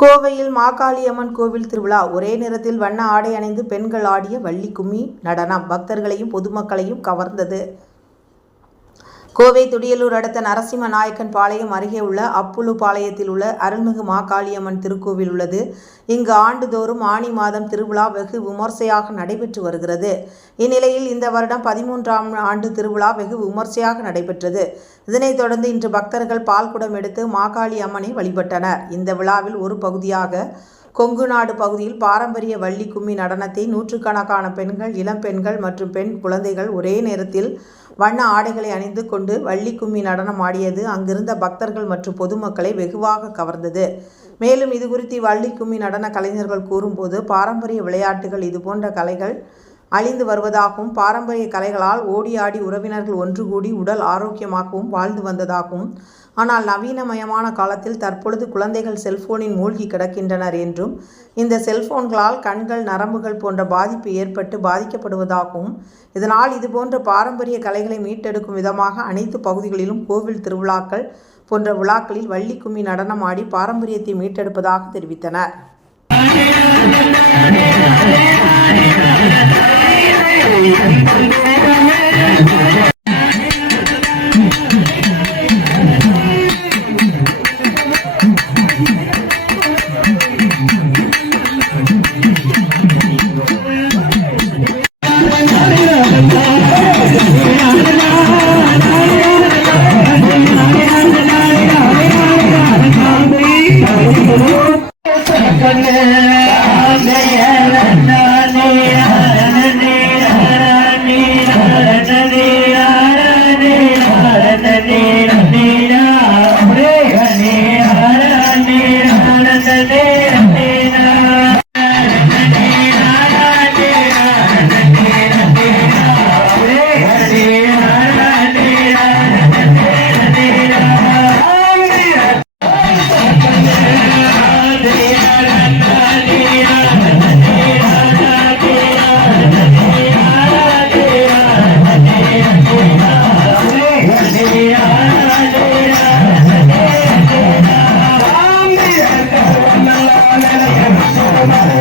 கோவையில் மாகாளியம்மன் கோவில் திருவிழா. ஒரே நேரத்தில் வண்ண ஆடை அணிந்து பெண்கள் ஆடிய வள்ளி கும்மி நடனம். பக்தர்களையும் பொதுமக்களையும் கவர்ந்தது. கோவை துடியலூர் அடுத்த நரசிம்ம நாயக்கன் பாளையம் அருகே உள்ள அப்புலு பாளையத்தில் உள்ள அருள்மிகு மாகாளியம்மன் திருக்கோவில் உள்ளது. இங்கு ஆண்டுதோறும் ஆணி மாதம் திருவிழா வெகு விமர்சையாக நடைபெற்று வருகிறது. இந்நிலையில் இந்த வருடம் பதிமூன்றாம் ஆண்டு திருவிழா வெகு விமர்சையாக நடைபெற்றது. இதனைத் தொடர்ந்து இன்று பக்தர்கள் பால்குடம் எடுத்து மாகாளி அம்மனை வழிபட்டனர். இந்த விழாவில் ஒரு பகுதியாக கொங்கு நாடு பகுதியில் பாரம்பரிய வள்ளி கும்மி நடனத்தை நூற்றுக்கணக்கான பெண்கள் இளம் பெண்கள் மற்றும் பெண் குழந்தைகள் ஒரே நேரத்தில் வண்ண ஆடைகளை அணிந்து கொண்டு வள்ளி கும்மி நடனம் ஆடியது அங்கிருந்த பக்தர்கள் மற்றும் பொதுமக்களை வெகுவாக கவர்ந்தது. மேலும் இது குறித்து வள்ளி கும்மி நடன கலைஞர்கள் கூறும்போது பாரம்பரிய விளையாட்டுகள் இதுபோன்ற கலைகள் அழிந்து வருவதாகவும் பாரம்பரிய கலைகளால் ஓடி ஆடி உறவினர்கள் ஒன்று கூடி உடல் ஆரோக்கியமாகவும் வாழ்ந்து வந்ததாகவும் ஆனால் நவீனமயமான காலத்தில் தற்பொழுது குழந்தைகள் செல்போனில் மூழ்கி கிடக்கின்றனர் என்றும் இந்த செல்போன்களால் கண்கள் நரம்புகள் போன்ற பாதிப்பு ஏற்பட்டு பாதிக்கப்படுவதாகவும் இதனால் இதுபோன்ற பாரம்பரிய கலைகளை மீட்டெடுக்கும் விதமாக அனைத்து பகுதிகளிலும் கோவில் திருவிழாக்கள் போன்ற விழாக்களில் வள்ளி கும்மி ஆடி பாரம்பரியத்தை மீட்டெடுப்பதாக தெரிவித்தனர். Yeah. Amen.